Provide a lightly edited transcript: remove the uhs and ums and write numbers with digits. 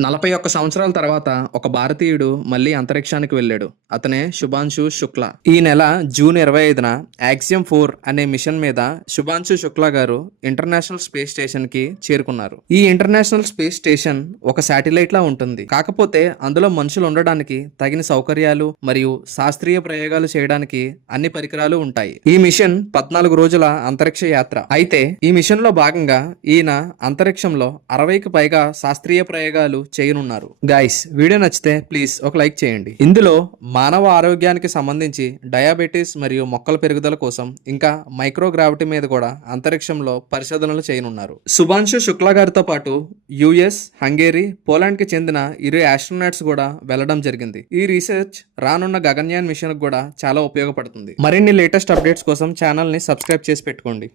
41 సంవత్సరాల తర్వాత ఒక భారతీయుడు మళ్ళీ అంతరిక్షానికి వెళ్ళాడు. అతనే శుభాంశు శుక్లా. ఈ నెల జూన్ 25న యాక్సియం 4 అనే మిషన్ మీద శుభాంశు శుక్లా గారు ఇంటర్నేషనల్ స్పేస్ స్టేషన్ కి చేరుకున్నారు. ఈ ఇంటర్నేషనల్ స్పేస్ స్టేషన్ ఒక శాటిలైట్ లా ఉంటుంది. కాకపోతే అందులో మనుషులు ఉండడానికి తగిన సౌకర్యాలు మరియు శాస్త్రీయ ప్రయోగాలు చేయడానికి అన్ని పరికరాలు ఉంటాయి. ఈ మిషన్ 14 రోజుల అంతరిక్ష యాత్ర. అయితే ఈ మిషన్ లో భాగంగా ఈయన అంతరిక్షంలో 60కి పైగా శాస్త్రీయ ప్రయోగాలు చేయనున్నారు. గైస్, వీడియో నచ్చితే ప్లీజ్ ఒక లైక్ చేయండి. ఇందులో మానవ ఆరోగ్యానికి సంబంధించి డయాబెటీస్ మరియు మొక్కల పెరుగుదల కోసం ఇంకా మైక్రోగ్రావిటీ మీద కూడా అంతరిక్షంలో పరిశోధనలు చేయనున్నారు. శుభాంశు శుక్లా గారితో పాటు యుఎస్, హంగేరీ, పోలాండ్ కి చెందిన 2 ఆస్ట్రోనాట్స్ కూడా వెళ్లడం జరిగింది. ఈ రీసెర్చ్ రానున్న గగన్యాన్ మిషన్ కూడా చాలా ఉపయోగపడుతుంది. మరిన్ని లేటెస్ట్ అప్డేట్స్ కోసం ఛానల్ ని సబ్స్క్రైబ్ చేసి పెట్టుకోండి.